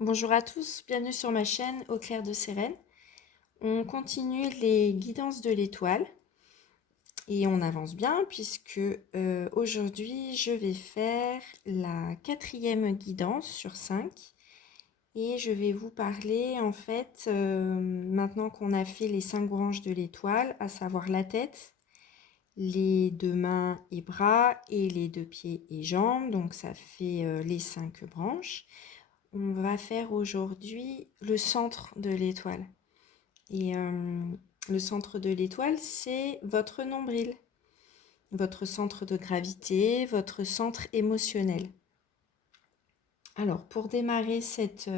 Bonjour à tous, bienvenue sur ma chaîne Au clair de Sérène. On continue les guidances de l'étoile et on avance bien puisque aujourd'hui je vais faire la quatrième guidance sur 5 et je vais vous parler en fait maintenant qu'on a fait les 5 branches de l'étoile, à savoir la tête, les deux mains et bras et les deux pieds et jambes, donc ça fait les 5 branches. On va faire aujourd'hui le centre de l'étoile. Et le centre de l'étoile, c'est votre nombril, votre centre de gravité, votre centre émotionnel. Alors, pour démarrer cette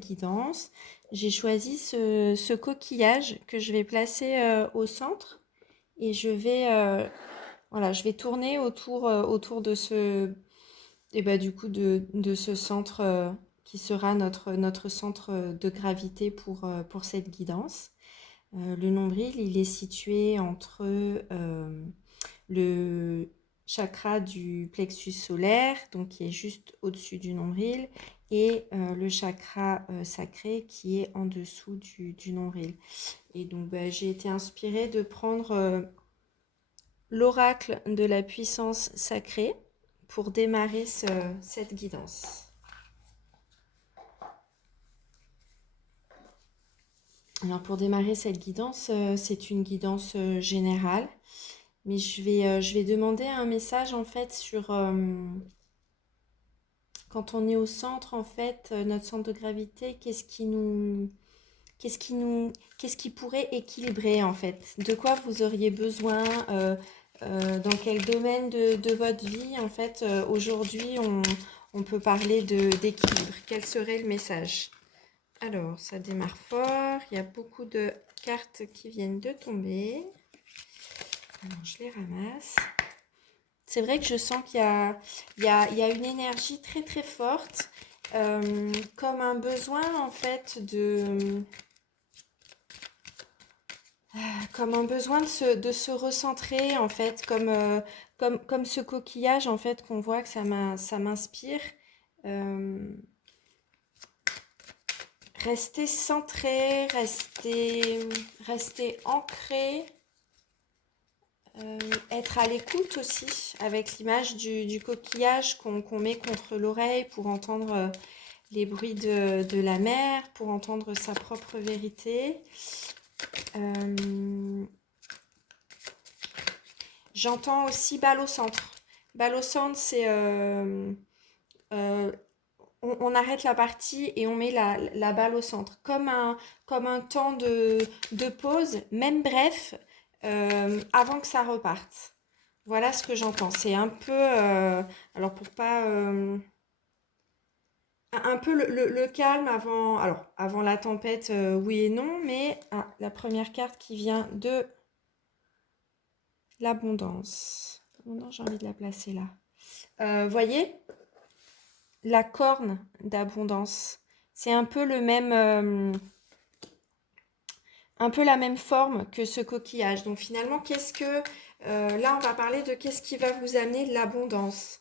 guidance, j'ai choisi ce coquillage que je vais placer au centre et voilà, je vais tourner autour de et bah, du coup de ce centre qui sera notre centre de gravité pour cette guidance. Le nombril, il est situé entre le chakra du plexus solaire, donc qui est juste au-dessus du nombril, et le chakra sacré qui est en dessous du nombril. Et donc bah, j'ai été inspirée de prendre l'oracle de la puissance sacrée pour démarrer cette guidance. Alors pour démarrer cette guidance, c'est une guidance générale, mais je vais demander un message en fait sur quand on est au centre en fait, notre centre de gravité, qu'est-ce qui pourrait équilibrer en fait? De quoi vous auriez besoin? Dans quel domaine de votre vie en fait aujourd'hui on peut parler d'équilibre? Quel serait le message? Alors, ça démarre fort. Il y a beaucoup de cartes qui viennent de tomber. Alors, je les ramasse. C'est vrai que je sens qu'il y a une énergie très très forte, comme un besoin en fait comme un besoin de se recentrer en fait, comme ce coquillage en fait qu'on voit que ça m'inspire. Euh, Rester centré, rester ancré. Être à l'écoute aussi, avec l'image du coquillage qu'on met contre l'oreille pour entendre les bruits de la mer, pour entendre sa propre vérité. J'entends aussi balle au centre. Balle au centre, c'est... euh, on arrête la partie et on met la balle au centre. Comme un temps de pause, même bref, avant que ça reparte. Voilà ce que j'entends. C'est un peu, alors pour pas, un peu le calme avant, alors avant la tempête, oui et non, mais la première carte qui vient de l'abondance. L'abondance, j'ai envie de la placer là. Voyez, la corne d'abondance. C'est un peu le même, un peu la même forme que ce coquillage. Donc finalement, là, on va parler de qu'est-ce qui va vous amener de l'abondance.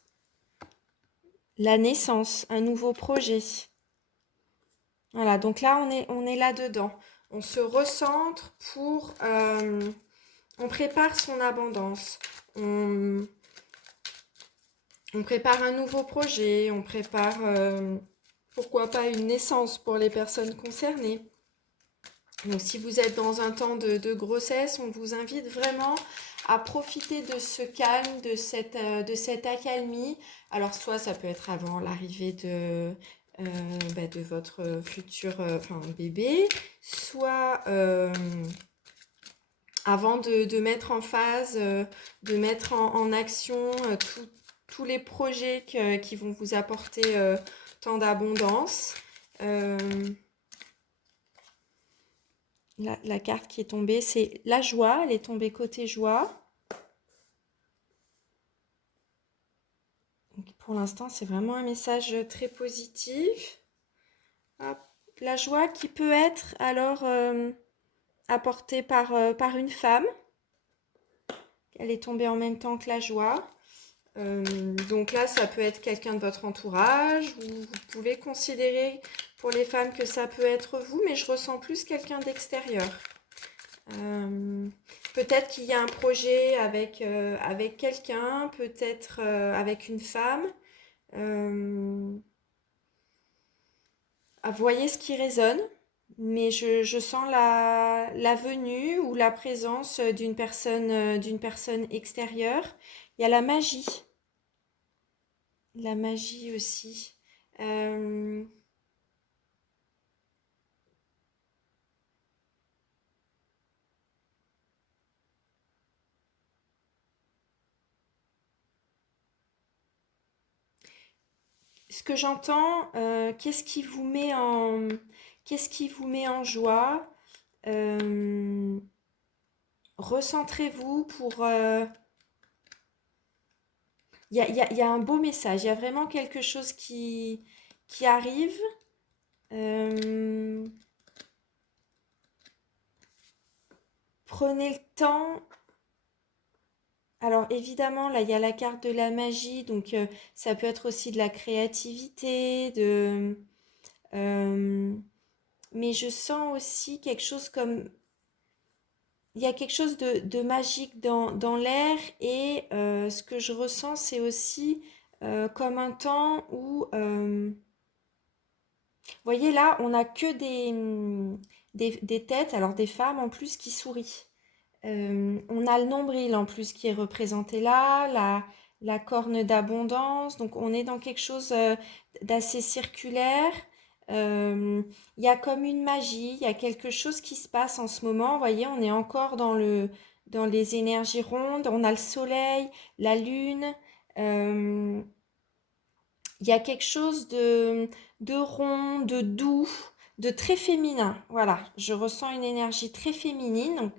La naissance, un nouveau projet. Voilà, donc là, on est là-dedans. On se recentre on prépare son abondance. On prépare un nouveau projet. On prépare, pourquoi pas, une naissance pour les personnes concernées. Donc si vous êtes dans un temps de grossesse, on vous invite vraiment à profiter de ce calme, de cette accalmie. Alors soit ça peut être avant l'arrivée de votre futur bébé, soit avant de mettre en phase, de mettre en action tous les projets qui vont vous apporter tant d'abondance. Euh, la carte qui est tombée, c'est la joie. Elle est tombée côté joie. Donc, pour l'instant, c'est vraiment un message très positif. Hop. La joie qui peut être alors apportée par une femme. Elle est tombée en même temps que la joie. Donc là, ça peut être quelqu'un de votre entourage. Ou vous pouvez considérer pour les femmes que ça peut être vous, mais je ressens plus quelqu'un d'extérieur. Peut-être qu'il y a un projet avec quelqu'un, peut-être avec une femme. Euh, Vous voyez ce qui résonne, mais je sens la venue ou la présence d'une personne extérieure. Il y a la magie aussi. Euh, Ce que j'entends, qu'est-ce qui vous met en joie? Euh, Recentrez-vous pour. Il y a un beau message. Il y a vraiment quelque chose qui arrive. Euh, Prenez le temps. Alors évidemment, là, il y a la carte de la magie, donc ça peut être aussi de la créativité, euh, mais je sens aussi quelque chose comme il y a quelque chose de magique dans l'air et ce que je ressens, c'est aussi comme un temps où, vous voyez là, on n'a que des têtes, alors des femmes en plus qui sourient. On a le nombril en plus qui est représenté là, la corne d'abondance, donc on est dans quelque chose d'assez circulaire. Il y a comme une magie, il y a quelque chose qui se passe en ce moment. Vous voyez, on est encore dans les énergies rondes, on a le soleil, la lune. euh, il y a quelque chose de rond, de doux, de très féminin. Voilà, je ressens une énergie très féminine.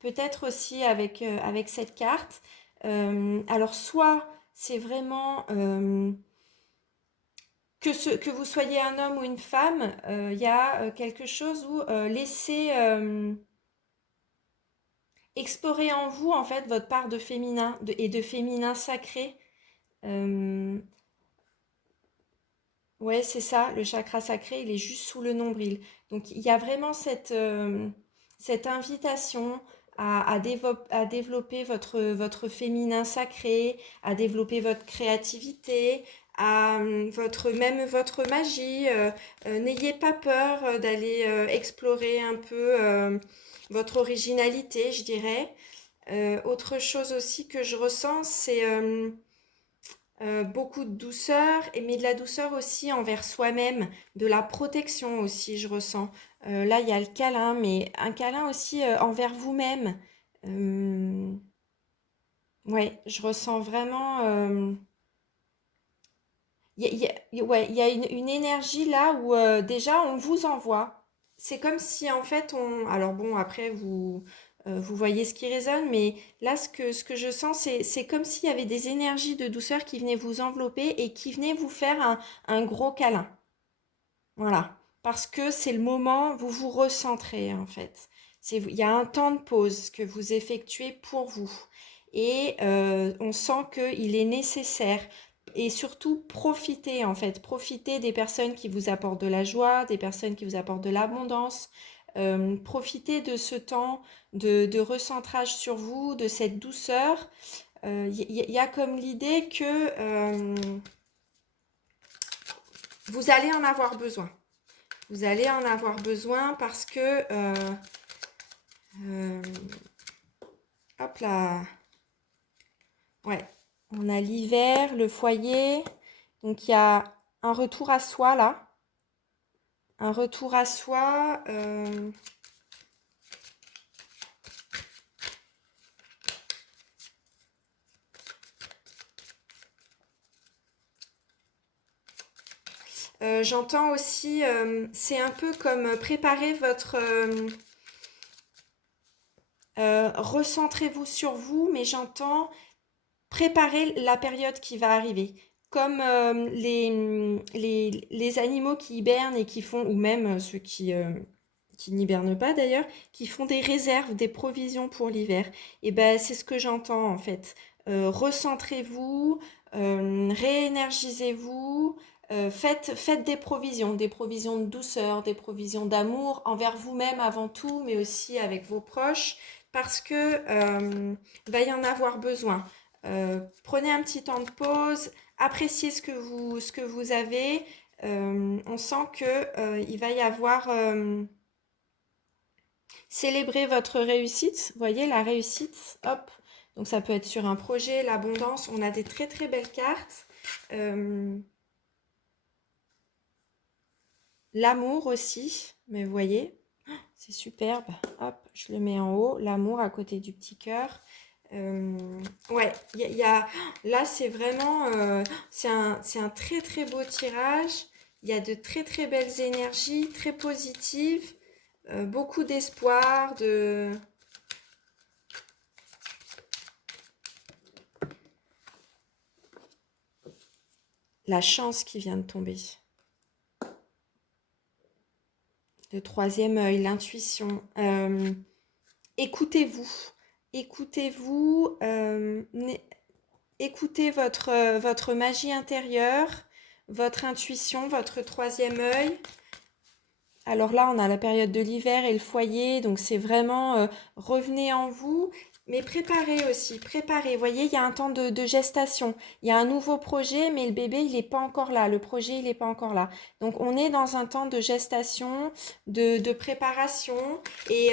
Peut-être aussi avec cette carte. Alors, soit c'est vraiment que vous soyez un homme ou une femme, il y a quelque chose où laissez explorer en vous en fait votre part de féminin et de féminin sacré. Euh, ouais, c'est ça, le chakra sacré, il est juste sous le nombril. Donc, il y a vraiment cette invitation à développer votre féminin sacré, à développer votre créativité, même votre magie. N'ayez pas peur d'aller explorer un peu votre originalité, je dirais. Autre chose aussi que je ressens, c'est beaucoup de douceur, mais de la douceur aussi envers soi-même, de la protection aussi, je ressens. Là, il y a le câlin, mais un câlin aussi envers vous-même. Euh, ouais, je ressens vraiment. Ouais, il y a une énergie là où déjà on vous envoie. C'est comme si en fait on. Alors bon, après vous voyez ce qui résonne, mais là ce que je sens, c'est comme s'il y avait des énergies de douceur qui venaient vous envelopper et qui venaient vous faire un gros câlin. Voilà. Parce que c'est le moment, vous vous recentrez en fait. Il y a un temps de pause que vous effectuez pour vous. Et on sent qu'il est nécessaire. Et surtout, profitez en fait. Profitez des personnes qui vous apportent de la joie, des personnes qui vous apportent de l'abondance. Profitez de ce temps de recentrage sur vous, de cette douceur. Y a comme l'idée que vous allez en avoir besoin. Vous allez en avoir besoin parce que, euh, hop là, ouais, on a l'hiver, le foyer, donc il y a un retour à soi là, un retour à soi. J'entends aussi, c'est un peu comme préparer recentrez-vous sur vous, mais j'entends préparer la période qui va arriver. Comme les animaux qui hibernent et qui font, ou même ceux qui n'hibernent pas d'ailleurs, qui font des réserves, des provisions pour l'hiver. Et ben c'est ce que j'entends en fait. Recentrez-vous, réénergisez-vous, faites des provisions de douceur, des provisions d'amour envers vous-même avant tout, mais aussi avec vos proches, parce que va y en avoir besoin. Prenez un petit temps de pause, appréciez ce que vous avez. On sent que il va y avoir célébrer votre réussite. Vous voyez, la réussite, hop. Donc ça peut être sur un projet, l'abondance. On a des très très belles cartes. L'amour aussi, mais vous voyez, c'est superbe. Hop, je le mets en haut. L'amour à côté du petit cœur. Ouais, là c'est vraiment, c'est un très très beau tirage. Il y a de très très belles énergies, très positives, beaucoup d'espoir, de la chance qui vient de tomber. Le troisième œil, l'intuition. Écoutez-vous. Écoutez-vous. Écoutez votre magie intérieure, votre intuition, votre troisième œil. Alors là, on a la période de l'hiver et le foyer, donc c'est vraiment revenez en vous, mais préparez aussi, préparez. Vous voyez, il y a un temps de gestation. Il y a un nouveau projet, mais le bébé, il n'est pas encore là. Le projet, il n'est pas encore là. Donc on est dans un temps de gestation, de préparation, et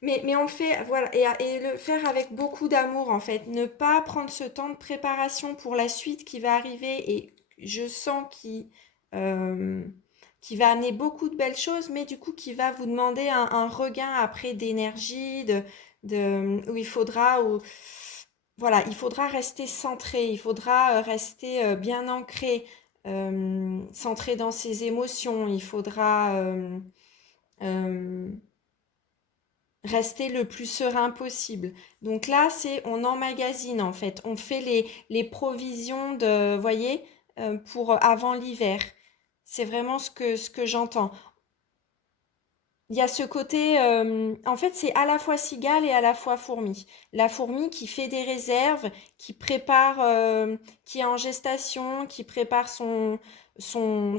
mais on le fait, voilà, et le faire avec beaucoup d'amour en fait. Ne pas prendre ce temps de préparation pour la suite qui va arriver, et je sens euh, qui va amener beaucoup de belles choses, mais du coup qui va vous demander un regain après d'énergie, où voilà, il faudra rester centré, il faudra rester bien ancré, centré dans ses émotions, il faudra euh, rester le plus serein possible. Donc là, on emmagasine en fait, on fait les provisions vous voyez, pour avant l'hiver. C'est vraiment ce que j'entends. Il y a ce côté, en fait, c'est à la fois cigale et à la fois fourmi. La fourmi qui fait des réserves, qui prépare, qui est en gestation, qui prépare son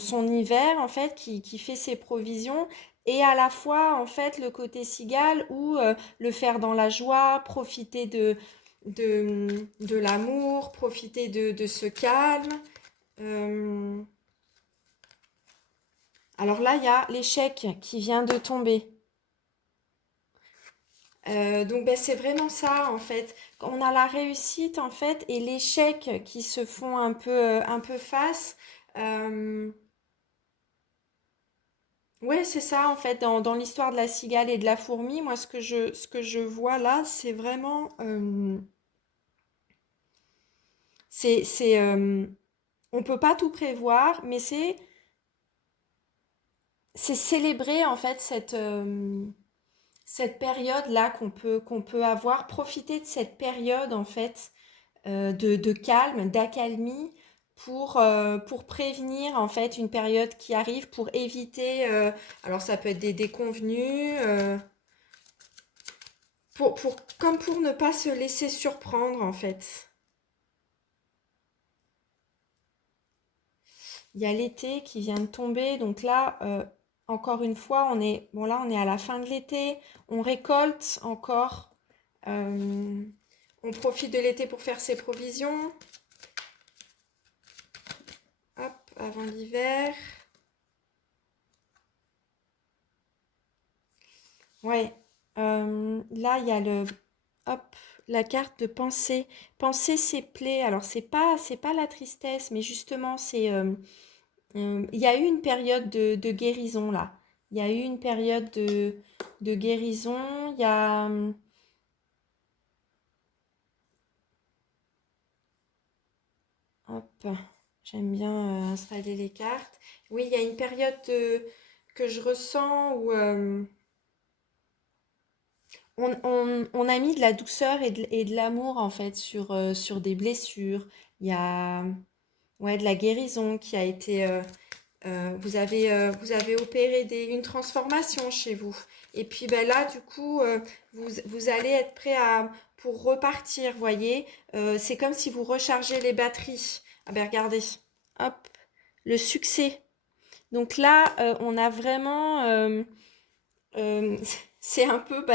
hiver, en fait, qui fait ses provisions. Et à la fois, en fait, le côté cigale où le faire dans la joie, profiter de l'amour, profiter de ce calme. Euh, alors là, il y a l'échec qui vient de tomber. Donc ben, c'est vraiment ça en fait. On a la réussite en fait et l'échec qui se font un peu face. Euh, ouais, c'est ça en fait. Dans l'histoire de la cigale et de la fourmi, moi ce que je vois là, c'est vraiment, on peut pas tout prévoir, mais c'est célébrer en fait cette période-là qu'on peut avoir, profiter de cette période en fait de calme, d'accalmie pour prévenir en fait une période qui arrive, pour éviter, alors ça peut être des déconvenus, comme pour ne pas se laisser surprendre en fait. Il y a l'été qui vient de tomber, donc là, encore une fois, bon là, on est à la fin de l'été, on récolte encore, euh, on profite de l'été pour faire ses provisions, hop, avant l'hiver. Ouais, là, il y a hop, la carte de penser. Penser ses plaies. Alors, c'est pas la tristesse, mais justement, il y a eu une période de guérison là. Il y a eu une période de guérison. Il y a, hop, j'aime bien installer les cartes. Oui, il y a une période que je ressens où on a mis de la douceur et de l'amour en fait sur des blessures. Il y a ouais, de la guérison qui a été... vous avez opéré une transformation chez vous. Et puis ben là, du coup, vous allez être prêt pour repartir, voyez. C'est comme si vous rechargez les batteries. Ah ben regardez, hop, le succès. Donc là, on a vraiment, c'est un peu,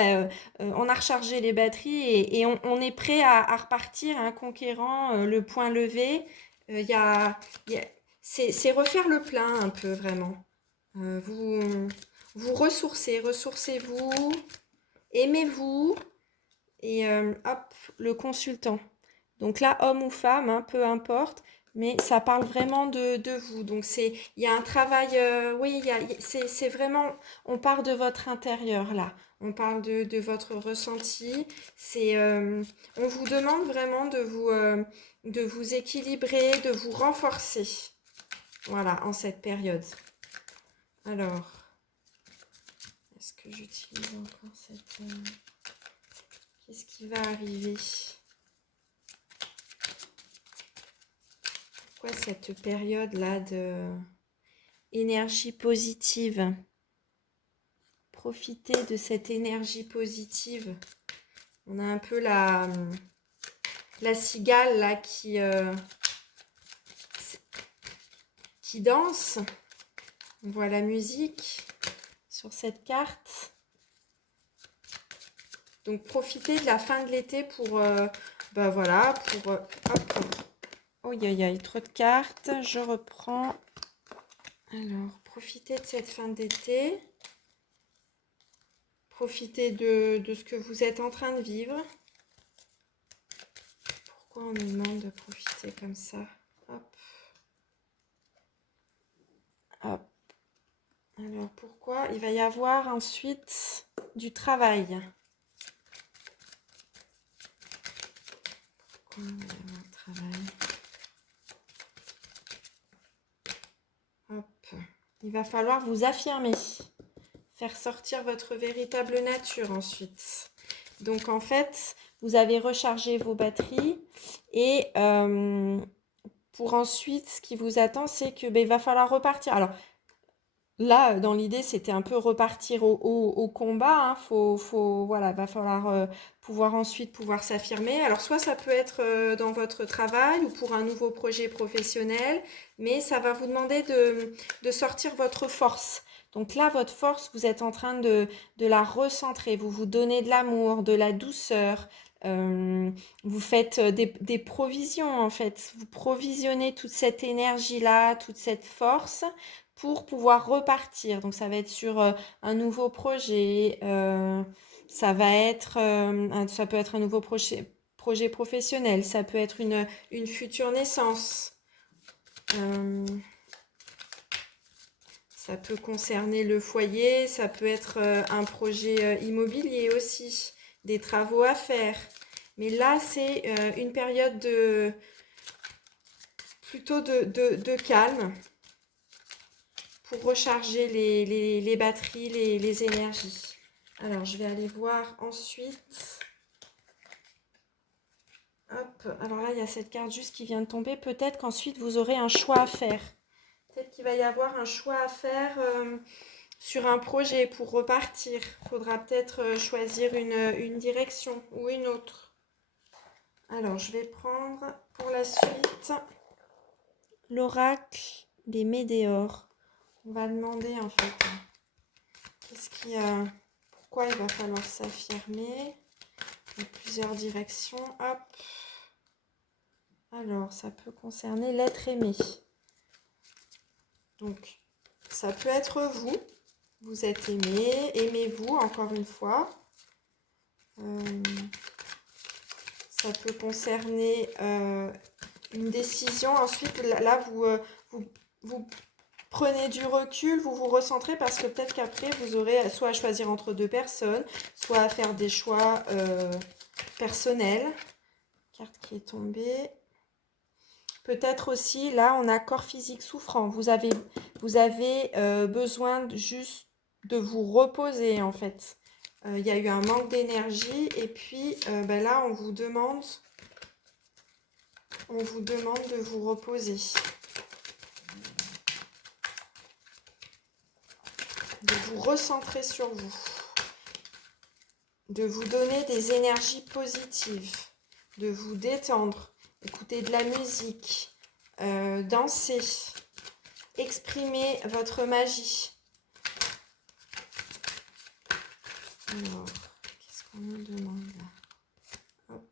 on a rechargé les batteries et on est prêt à repartir, hein, conquérant le point levé. Il y a, y a- c'est refaire le plein un peu vraiment. Vous ressourcez-vous, aimez-vous et hop, le consultant. Donc là, homme ou femme, hein, peu importe, mais ça parle vraiment de vous. Donc il y a un travail, oui, c'est vraiment, on part de votre intérieur là. On parle de votre ressenti. On vous demande vraiment de vous équilibrer, de vous renforcer. Voilà, en cette période. Alors, est-ce que j'utilise encore cette... Qu'est-ce qui va arriver? Pourquoi cette période-là de énergie positive? Profitez de cette énergie positive. On a un peu la cigale là qui danse. On voit la musique sur cette carte. Donc profitez de la fin de l'été pour, voilà, pour, hop. Oh, trop de cartes. Je reprends. Alors, profitez de cette fin d'été. Profitez de ce que vous êtes en train de vivre. Pourquoi on nous demande de profiter comme ça? Hop. Hop. Alors, pourquoi? Il va y avoir ensuite du travail. Pourquoi il va y avoir du travail? Hop. Il va falloir vous affirmer. Faire sortir votre véritable nature ensuite. Donc en fait, vous avez rechargé vos batteries et pour ensuite, ce qui vous attend, c'est que il va falloir repartir. Alors là, dans l'idée, c'était un peu repartir au combat. Hein. Voilà, va falloir pouvoir s'affirmer. Alors soit ça peut être dans votre travail ou pour un nouveau projet professionnel, mais ça va vous demander de sortir votre force. Donc là, votre force, vous êtes en train de la recentrer. Vous vous donnez de l'amour, de la douceur. Vous faites des provisions en fait. Vous provisionnez toute cette énergie-là, toute cette force pour pouvoir repartir. Donc ça va être sur un nouveau projet, ça peut être un nouveau projet professionnel, ça peut être une future naissance. Ça peut concerner le foyer, ça peut être un projet immobilier aussi, des travaux à faire. Mais là, c'est une période plutôt de calme pour recharger les batteries, les énergies. Alors, je vais aller voir ensuite. Hop, alors là, il y a cette carte juste qui vient de tomber. Peut-être qu'ensuite, vous aurez un choix à faire. Peut-être qu'il va y avoir un choix à faire sur un projet pour repartir. Il faudra peut-être choisir une direction ou une autre. Alors, je vais prendre pour la suite l'oracle des météores. On va demander en fait pourquoi il va falloir s'affirmer dans plusieurs directions. Hop. Alors, ça peut concerner l'être aimé. Donc, ça peut être vous. Vous êtes aimé, aimez-vous encore une fois. Ça peut concerner une décision. Ensuite, là vous prenez du recul, vous vous recentrez parce que peut-être qu'après, vous aurez soit à choisir entre deux personnes, soit à faire des choix personnels. Carte qui est tombée. Peut-être aussi, là, on a corps physique souffrant. Vous avez besoin juste de vous reposer, en fait. Il y a eu un manque d'énergie et puis là, on vous demande de vous reposer. De vous recentrer sur vous. De vous donner des énergies positives. De vous détendre. Écouter de la musique. danser, exprimer votre magie. Alors, qu'est-ce qu'on nous demande là? Hop.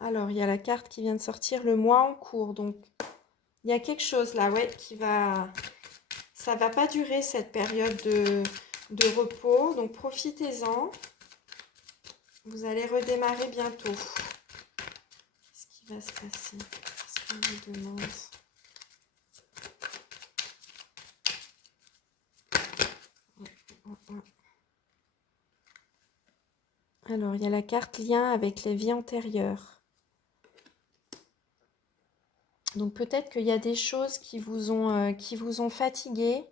Alors, il y a la carte qui vient de sortir, le mois en cours. Donc, il y a quelque chose là, ouais, qui va... Ça va pas durer cette période de repos. Donc, profitez-en. Vous allez redémarrer bientôt. Qu'est-ce qui va se passer? Qu'est-ce qu'on vous demande? Alors, il y a la carte lien avec les vies antérieures. Donc, peut-être qu'il y a des choses qui vous ont fatigué.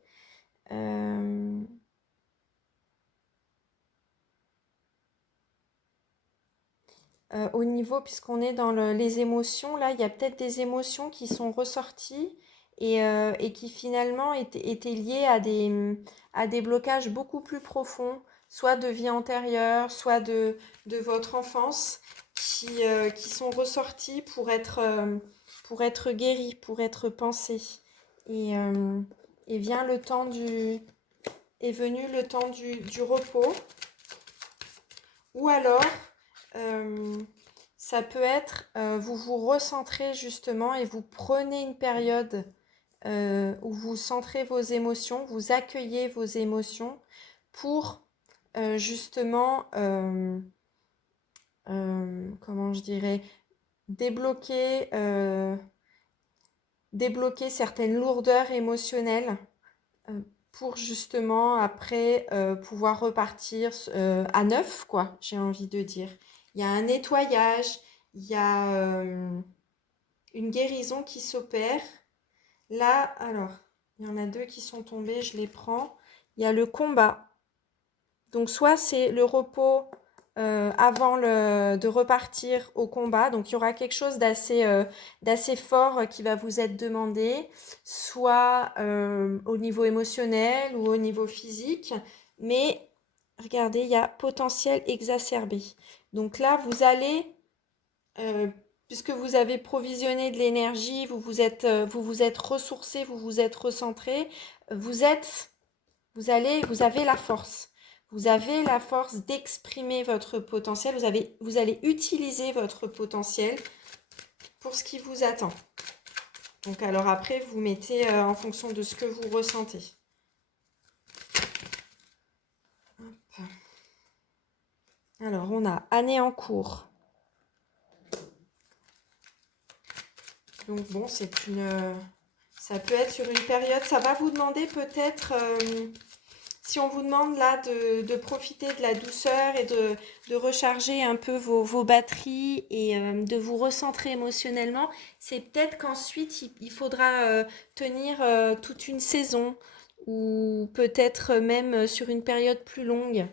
Au niveau, puisqu'on est dans les émotions, là, il y a peut-être des émotions qui sont ressorties et qui finalement étaient liées à des blocages beaucoup plus profonds, soit de vie antérieure, soit de votre enfance, qui sont ressortis pour être guéris, pour être pensés. Et vient le temps est venu le temps du repos. Ou alors, ça peut être, vous vous recentrez justement et vous prenez une période où vous centrez vos émotions, vous accueillez vos émotions pour justement, comment je dirais, débloquer, débloquer certaines lourdeurs émotionnelles euh, pour justement après pouvoir repartir à neuf, quoi, j'ai envie de dire. Il y a un nettoyage, il y a une guérison qui s'opère. Là, alors, il y en a deux qui sont tombés, je les prends. Il y a le combat. Donc, soit c'est le repos avant de repartir au combat. Donc, il y aura quelque chose d'assez fort qui va vous être demandé, soit au niveau émotionnel ou au niveau physique. Mais regardez, il y a potentiel exacerbé. Donc là, vous allez, puisque vous avez provisionné de l'énergie, vous vous êtes ressourcé, vous vous êtes recentré, vous avez la force. Vous avez la force d'exprimer votre potentiel. Vous allez utiliser votre potentiel pour ce qui vous attend. Donc alors après, vous mettez en fonction de ce que vous ressentez. Hop. Alors on a année en cours. Donc bon, ça peut être sur une période. Ça va vous demander peut-être... si on vous demande là de profiter de la douceur et de recharger un peu vos batteries et de vous recentrer émotionnellement, c'est peut-être qu'ensuite il faudra tenir toute une saison ou peut-être même sur une période plus longue.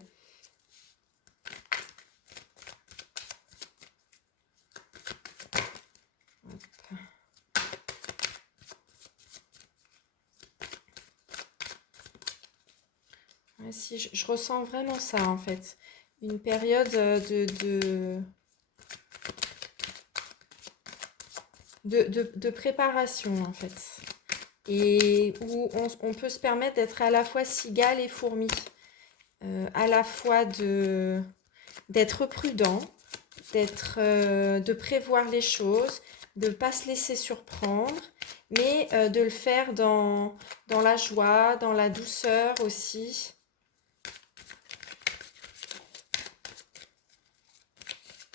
Ouais, si, je ressens vraiment ça en fait. Une période de préparation en fait. Et où on peut se permettre d'être à la fois cigale et fourmi. À la fois d'être prudent, de prévoir les choses, de ne pas se laisser surprendre, mais de le faire dans la joie, dans la douceur aussi.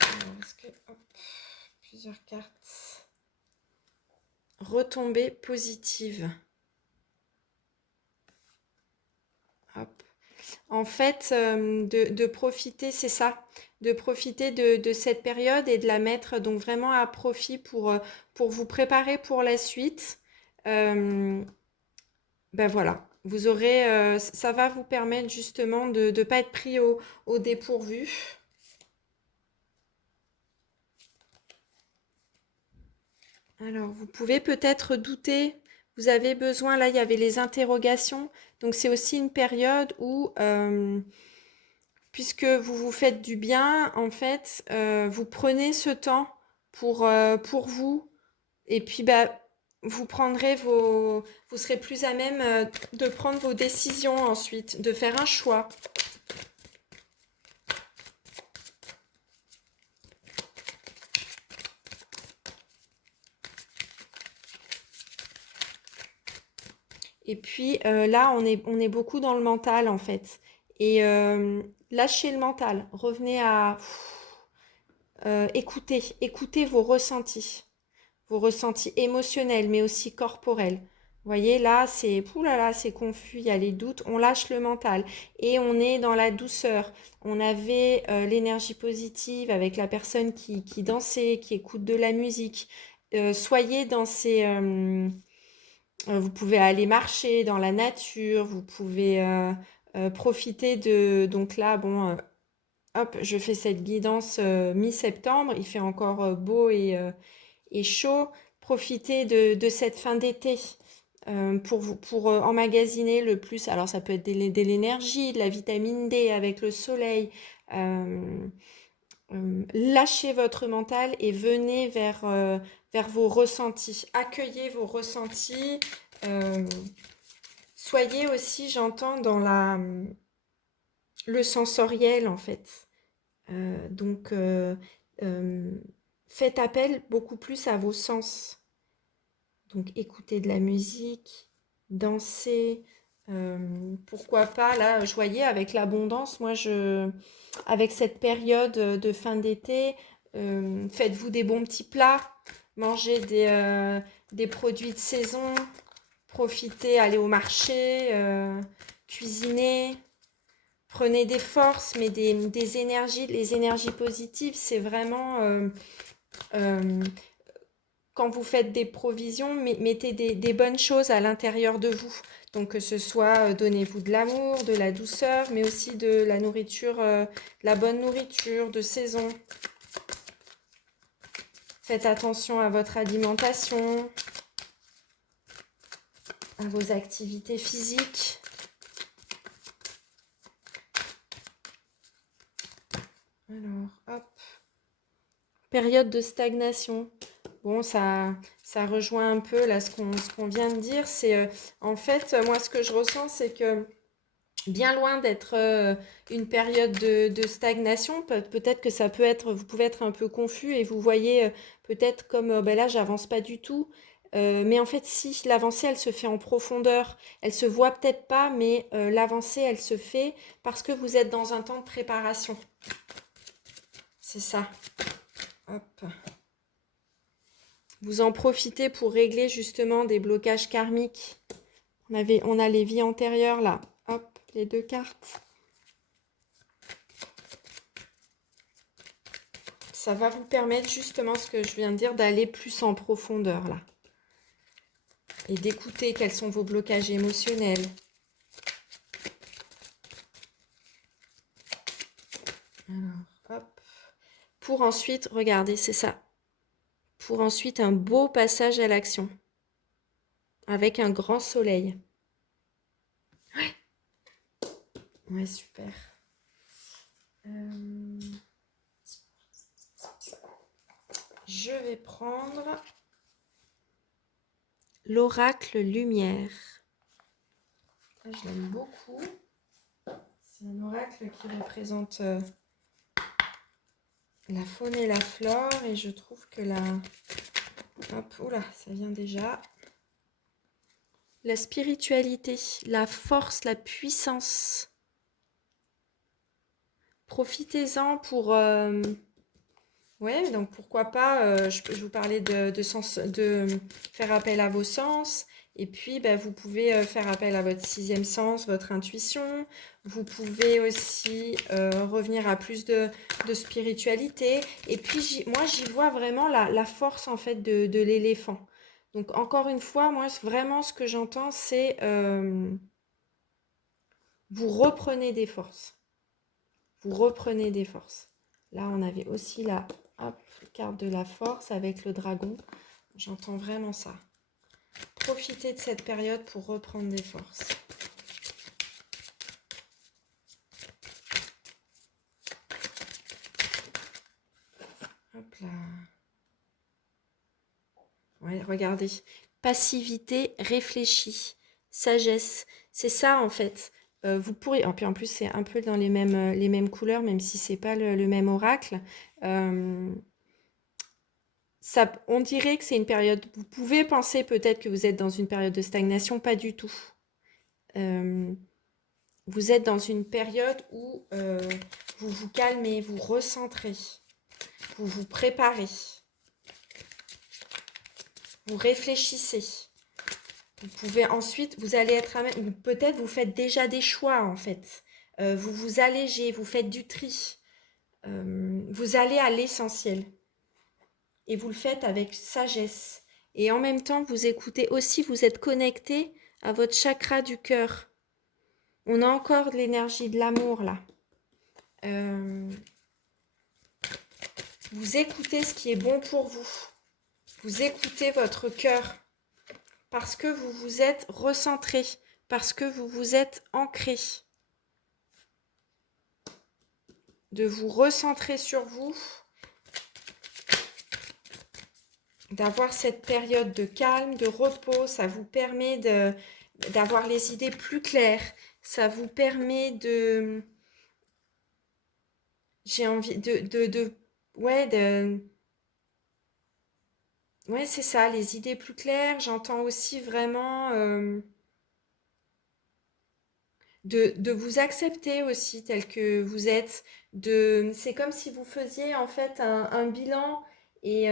Alors, est-ce que, hop, plusieurs cartes. Retombées positives. Hop. En fait, de profiter, c'est ça, de profiter de cette période et de la mettre donc vraiment à profit pour vous préparer pour la suite. Ben voilà, vous aurez, ça va vous permettre justement de ne pas être pris au dépourvu. Alors, vous pouvez peut-être douter, vous avez besoin, là il y avait les interrogations, donc c'est aussi une période où, puisque vous vous faites du bien, en fait, vous prenez ce temps pour vous Et puis, vous vous serez plus à même de prendre vos décisions ensuite, de faire un choix. Et puis là, on est beaucoup dans le mental en fait. Et lâchez le mental. Revenez à écoutez vos ressentis émotionnels, mais aussi corporels. Vous voyez, là, oulala, c'est confus, il y a les doutes, on lâche le mental et on est dans la douceur. On avait l'énergie positive avec la personne qui dansait, qui écoute de la musique. Soyez dans vous pouvez aller marcher dans la nature, vous pouvez profiter de... Donc là, bon, hop, je fais cette guidance mi-septembre, il fait encore beau et chaud. Profitez de cette fin d'été pour emmagasiner le plus. Alors ça peut être de l'énergie, de la vitamine D avec le soleil. Euh, Lâchez votre mental et venez vers vos ressentis. Accueillez vos ressentis. Euh, Soyez aussi, j'entends, dans le sensoriel en fait. Donc, euh, faites appel beaucoup plus à vos sens. Donc, écoutez de la musique, danser. Pourquoi pas, là, je voyais avec l'abondance, avec cette période de fin d'été, faites-vous des bons petits plats, mangez des produits de saison, profitez, allez au marché, cuisinez. Prenez des forces, mais des énergies, les énergies positives, c'est vraiment euh, quand vous faites des provisions, mettez des bonnes choses à l'intérieur de vous. Donc que ce soit donnez-vous de l'amour, de la douceur, mais aussi de la nourriture, de la bonne nourriture de saison. Faites attention à votre alimentation, à vos activités physiques. Alors, hop. Période de stagnation. Bon, ça rejoint un peu là ce qu'on vient de dire. C'est en fait, moi ce que je ressens, c'est que bien loin d'être une période de stagnation, peut-être que ça peut être, vous pouvez être un peu confus et vous voyez peut-être comme ben là, j'avance pas du tout. Mais en fait, si l'avancée, elle se fait en profondeur, elle se voit peut-être pas, mais l'avancée, elle se fait parce que vous êtes dans un temps de préparation. C'est ça. Hop. Vous en profitez pour régler justement des blocages karmiques. On a les vies antérieures là. Hop, les deux cartes. Ça va vous permettre justement ce que je viens de dire, d'aller plus en profondeur là. Et d'écouter quels sont vos blocages émotionnels. Alors, hop. Pour ensuite, regardez, c'est ça. Pour ensuite un beau passage à l'action. Avec un grand soleil. Ouais, super. Je vais prendre l'oracle lumière. Là, je l'aime beaucoup. C'est un oracle qui représente la faune et la flore. Et je trouve que hop, oula, ça vient déjà. La spiritualité, la force, la puissance. Profitez-en pour... ouais, donc pourquoi pas, je vous parlais de faire appel à vos sens. Et puis, vous pouvez faire appel à votre sixième sens, votre intuition. Vous pouvez aussi revenir à plus de spiritualité. Et puis, moi, j'y vois vraiment la force, en fait, de l'éléphant. Donc, encore une fois, moi, vraiment, ce que j'entends, c'est vous reprenez des forces. Vous reprenez des forces. Là, on avait aussi la carte de la force avec le dragon. J'entends vraiment ça. Profitez de cette période pour reprendre des forces. Hop là. Ouais, regardez. Passivité réfléchie, sagesse. C'est ça en fait. Vous pourrez, puis en plus c'est un peu dans les mêmes couleurs, même si c'est pas le même oracle. Euh, on dirait que c'est une période, vous pouvez penser peut-être que vous êtes dans une période de stagnation, pas du tout. Euh, vous êtes dans une période où vous vous calmez, vous recentrez, vous vous préparez, vous réfléchissez. Vous pouvez ensuite, vous allez être à même, peut-être vous faites déjà des choix en fait. Vous vous allégez, vous faites du tri. Vous allez à l'essentiel. Et vous le faites avec sagesse. Et en même temps, vous écoutez aussi, vous êtes connecté à votre chakra du cœur. On a encore de l'énergie de l'amour là. Vous écoutez ce qui est bon pour vous. Vous écoutez votre cœur. Parce que vous vous êtes recentré. Parce que vous vous êtes ancré. De vous recentrer sur vous. D'avoir cette période de calme, de repos. Ça vous permet d'avoir les idées plus claires. Ça vous permet de... J'ai envie ouais, c'est ça, les idées plus claires. J'entends aussi vraiment de vous accepter aussi tel que vous êtes. C'est comme si vous faisiez en fait un bilan et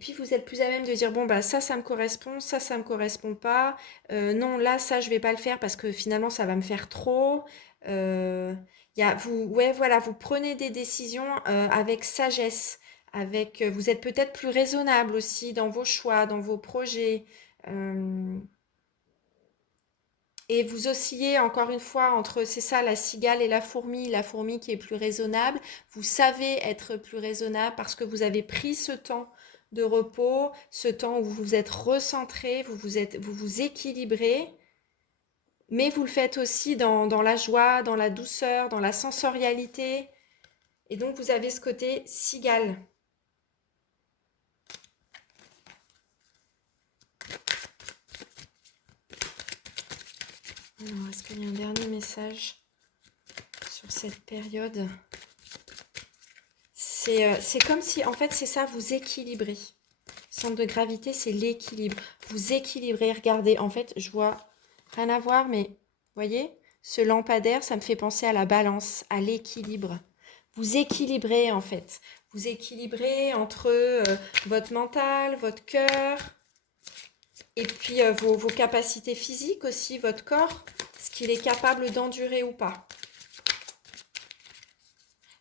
puis vous êtes plus à même de dire bon bah ça me correspond, ça me correspond pas. Non là ça je vais pas le faire parce que finalement ça va me faire trop. Ouais voilà, vous prenez des décisions avec sagesse, vous êtes peut-être plus raisonnable aussi dans vos choix, dans vos projets. euh, et vous oscillez encore une fois entre, c'est ça, la cigale et la fourmi qui est plus raisonnable. Vous savez être plus raisonnable parce que vous avez pris ce temps de repos, ce temps où vous vous êtes recentré, vous vous équilibrez, mais vous le faites aussi dans la joie, dans la douceur, dans la sensorialité. Et donc vous avez ce côté cigale. Alors, est-ce qu'il y a un dernier message sur cette période ? C'est comme si, en fait, c'est ça, vous équilibrez. Centre de gravité, c'est l'équilibre. Vous équilibrez, regardez, en fait, je vois rien à voir, mais voyez, ce lampadaire, ça me fait penser à la balance, à l'équilibre. Vous équilibrez, en fait. Vous équilibrez entre votre mental, votre cœur, et puis vos capacités physiques aussi, votre corps, ce qu'il est capable d'endurer ou pas.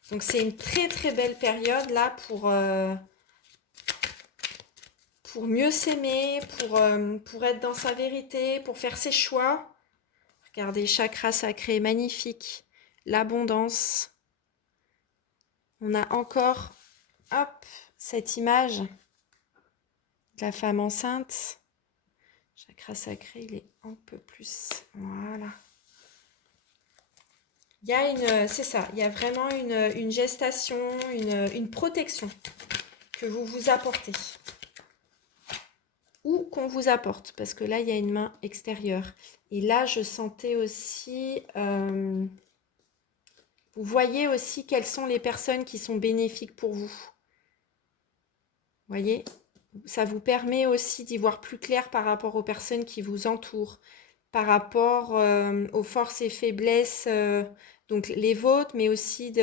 Donc c'est une très très belle période là pour mieux s'aimer, pour être dans sa vérité, pour faire ses choix. Regardez, chakra sacré, magnifique. L'abondance. On a encore, hop, cette image de la femme enceinte. Chakra sacré, il est un peu plus, voilà. Il y a c'est ça, il y a vraiment une gestation, une protection que vous vous apportez. Ou qu'on vous apporte, parce que là, il y a une main extérieure. Et là, je sentais aussi... vous voyez aussi quelles sont les personnes qui sont bénéfiques pour vous. Vous voyez ? Ça vous permet aussi d'y voir plus clair par rapport aux personnes qui vous entourent, par rapport aux forces et faiblesses, donc les vôtres, mais aussi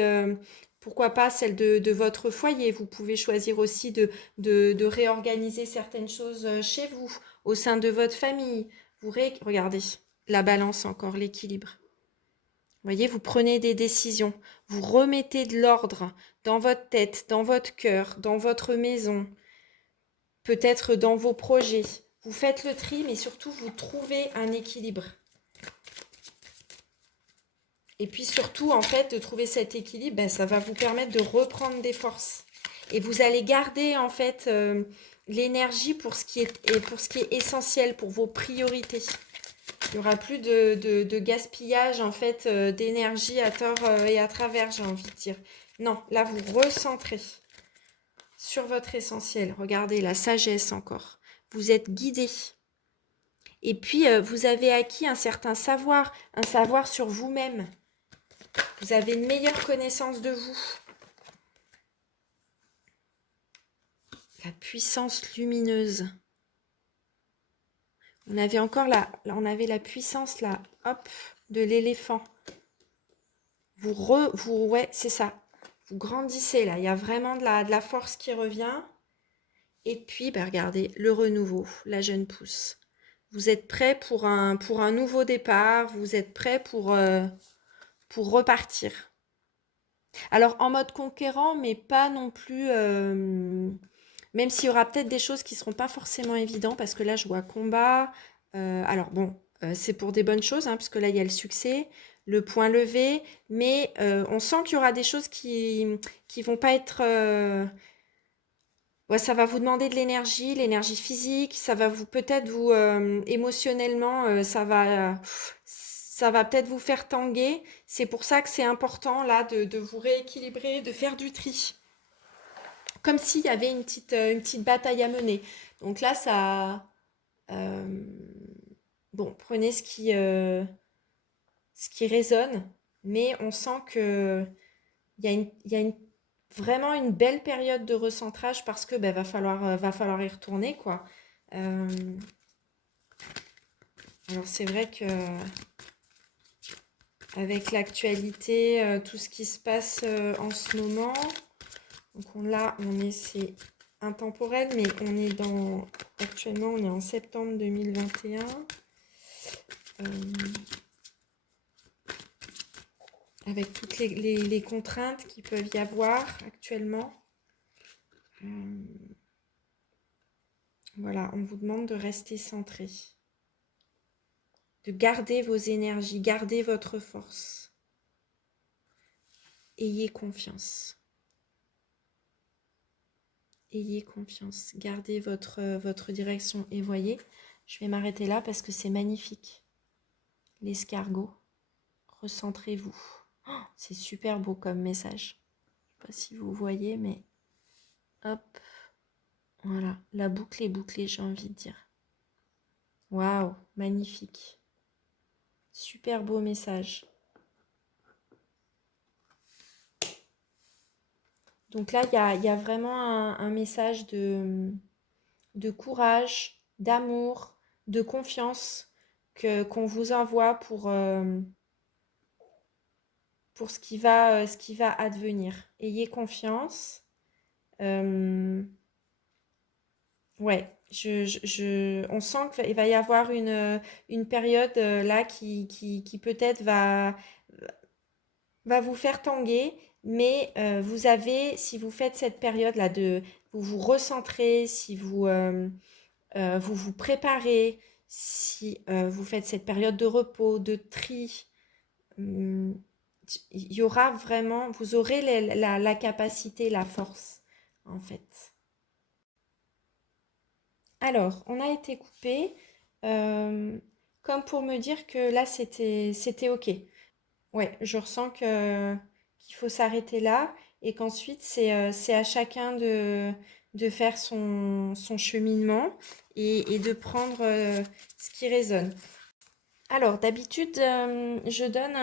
pourquoi pas celles de votre foyer. Vous pouvez choisir aussi de réorganiser certaines choses chez vous, au sein de votre famille. Regardez, la balance encore, l'équilibre. Vous voyez, vous prenez des décisions, vous remettez de l'ordre dans votre tête, dans votre cœur, dans votre maison, peut-être dans vos projets. Vous faites le tri, mais surtout, vous trouvez un équilibre. Et puis surtout, en fait, de trouver cet équilibre, ça va vous permettre de reprendre des forces. Et vous allez garder, en fait, l'énergie pour ce qui est essentiel, pour vos priorités. Il n'y aura plus de gaspillage, en fait, d'énergie à tort et à travers, j'ai envie de dire. Non, là, vous recentrez. sur votre essentiel. Regardez, la sagesse encore. Vous êtes guidé. Et puis, vous avez acquis un certain savoir, un savoir sur vous-même. Vous avez une meilleure connaissance de vous. La puissance lumineuse. On avait encore on avait la puissance là, hop, de l'éléphant. Ouais, c'est ça. Vous grandissez là. Il y a vraiment de la force qui revient. Et puis, bah, regardez, le renouveau, la jeune pousse. Vous êtes prêt pour un nouveau départ. Vous êtes prêt pour repartir. Alors, en mode conquérant, mais pas non plus... même s'il y aura peut-être des choses qui ne seront pas forcément évidentes, parce que là, je vois combat. Alors, bon, c'est pour des bonnes choses, hein, parce que là, il y a le succès, le point levé, mais on sent qu'il y aura des choses qui vont pas être... ouais, ça va vous demander de l'énergie physique, ça va vous peut-être vous... émotionnellement, ça va peut-être vous faire tanguer. C'est pour ça que c'est important, là, de vous rééquilibrer, de faire du tri. Comme s'il y avait une petite bataille à mener. Donc là, ça... bon, prenez ce qui résonne, mais on sent que il y a vraiment une belle période de recentrage parce que va falloir y retourner, quoi. Euh, alors c'est vrai que avec l'actualité, tout ce qui se passe en ce moment, donc c'est intemporel, mais actuellement on est en septembre 2021. Avec toutes les contraintes qu'il peut y avoir actuellement. Voilà, on vous demande de rester centré, de garder vos énergies, garder votre force. Ayez confiance. Ayez confiance, gardez votre direction et voyez, je vais m'arrêter là parce que c'est magnifique. L'escargot, recentrez-vous. Oh, c'est super beau comme message. Je ne sais pas si vous voyez, mais hop, voilà, la boucle est bouclée, j'ai envie de dire. Waouh, magnifique. Super beau message. Donc là, il y a vraiment un message de courage, d'amour, de confiance qu'on vous envoie pour ce qui va advenir. Ayez confiance. Ouais, on sent qu'il va y avoir une période là qui peut-être va vous faire tanguer, mais vous avez, si vous faites cette période-là, vous vous recentrez, si vous vous préparez, si vous faites cette période de repos, de tri, il y aura vraiment, vous aurez la capacité, la force, en fait. Alors, on a été coupé, comme pour me dire que là, c'était OK. Ouais, je ressens qu'il faut s'arrêter là et qu'ensuite, c'est à chacun de faire son cheminement et de prendre ce qui résonne. Alors, d'habitude, je donne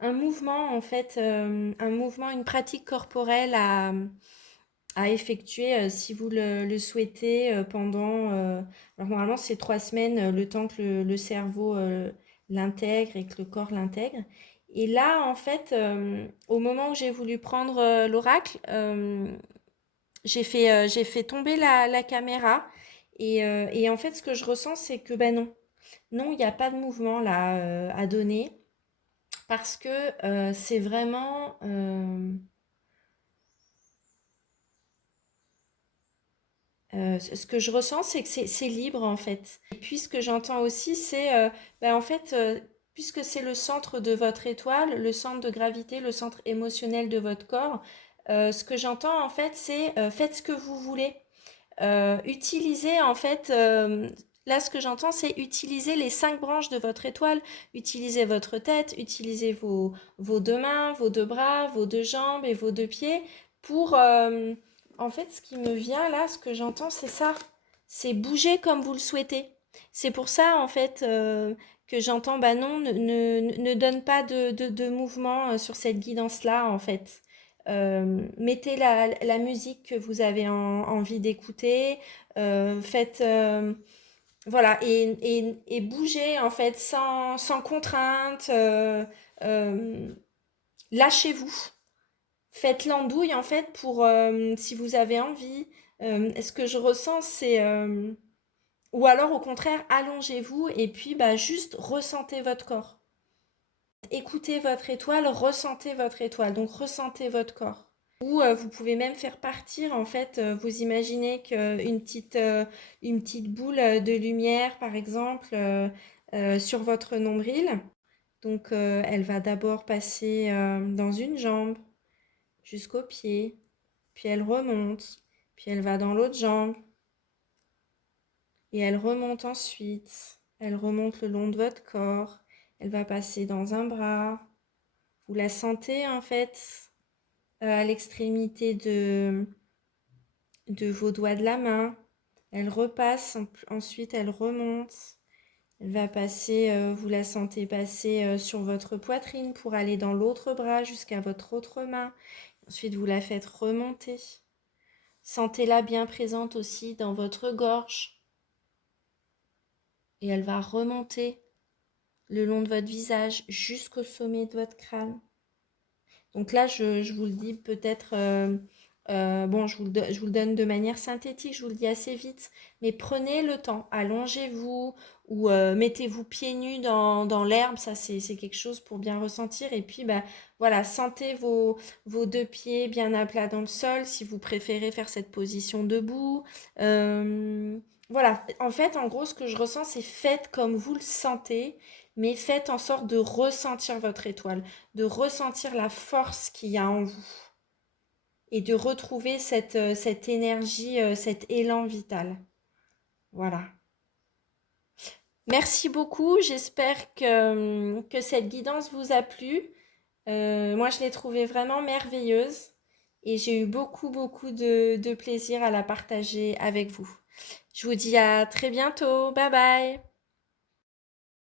un mouvement, en fait, un mouvement, une pratique corporelle à effectuer si vous le souhaitez pendant... alors, normalement, c'est 3 semaines, le temps que le cerveau l'intègre et que le corps l'intègre. Et là, en fait, au moment où j'ai voulu prendre l'oracle, j'ai fait tomber la caméra. Et en fait, ce que je ressens, c'est que ben non. Non, il n'y a pas de mouvement là à donner parce que c'est vraiment... ce que je ressens, c'est que c'est libre en fait. Et puis ce que j'entends aussi, c'est en fait, puisque c'est le centre de votre étoile, le centre de gravité, le centre émotionnel de votre corps, ce que j'entends en fait, c'est faites ce que vous voulez. Utilisez en fait, là ce que j'entends, c'est utiliser les 5 branches de votre étoile, utilisez votre tête, utilisez vos 2 mains, vos 2 bras, vos 2 jambes et vos 2 pieds pour En fait, ce qui me vient là, ce que j'entends, c'est ça. C'est bouger comme vous le souhaitez. C'est pour ça, en fait, que j'entends, bah non, ne donne pas de mouvement sur cette guidance-là, en fait. Mettez la musique que vous avez envie d'écouter. Faites, voilà, et bougez, en fait, sans contrainte. Euh, Lâchez-vous. Faites l'andouille en fait pour si vous avez envie. Ce que je ressens, c'est ou alors au contraire, allongez-vous et puis bah juste ressentez votre corps. Écoutez votre étoile, ressentez votre étoile. Donc ressentez votre corps. Ou vous pouvez même faire partir en fait. Vous imaginez une petite boule de lumière par exemple sur votre nombril. Donc elle va d'abord passer dans une jambe jusqu'au pied. Puis elle remonte, puis elle va dans l'autre jambe, et elle remonte ensuite. Elle remonte le long de votre corps, elle va passer dans un bras. Vous la sentez en fait à l'extrémité de vos doigts de la main. Elle repasse, ensuite elle remonte. Elle va passer, vous la sentez passer sur votre poitrine pour aller dans l'autre bras jusqu'à votre autre main. Ensuite, vous la faites remonter. Sentez-la bien présente aussi dans votre gorge. Et elle va remonter le long de votre visage jusqu'au sommet de votre crâne. Donc là, je vous le dis peut-être, bon, je vous le donne de manière synthétique, je vous le dis assez vite, mais prenez le temps, allongez-vous ou mettez-vous pieds nus dans l'herbe, ça c'est quelque chose pour bien ressentir. Et puis, bah, voilà, sentez vos deux pieds bien à plat dans le sol, si vous préférez faire cette position debout. Voilà, en fait, en gros, ce que je ressens, c'est faites comme vous le sentez, mais faites en sorte de ressentir votre étoile, de ressentir la force qu'il y a en vous et de retrouver cette énergie, cet élan vital. Voilà. Merci beaucoup, j'espère que cette guidance vous a plu. Moi, je l'ai trouvée vraiment merveilleuse et j'ai eu beaucoup de plaisir à la partager avec vous. Je vous dis à très bientôt. Bye bye.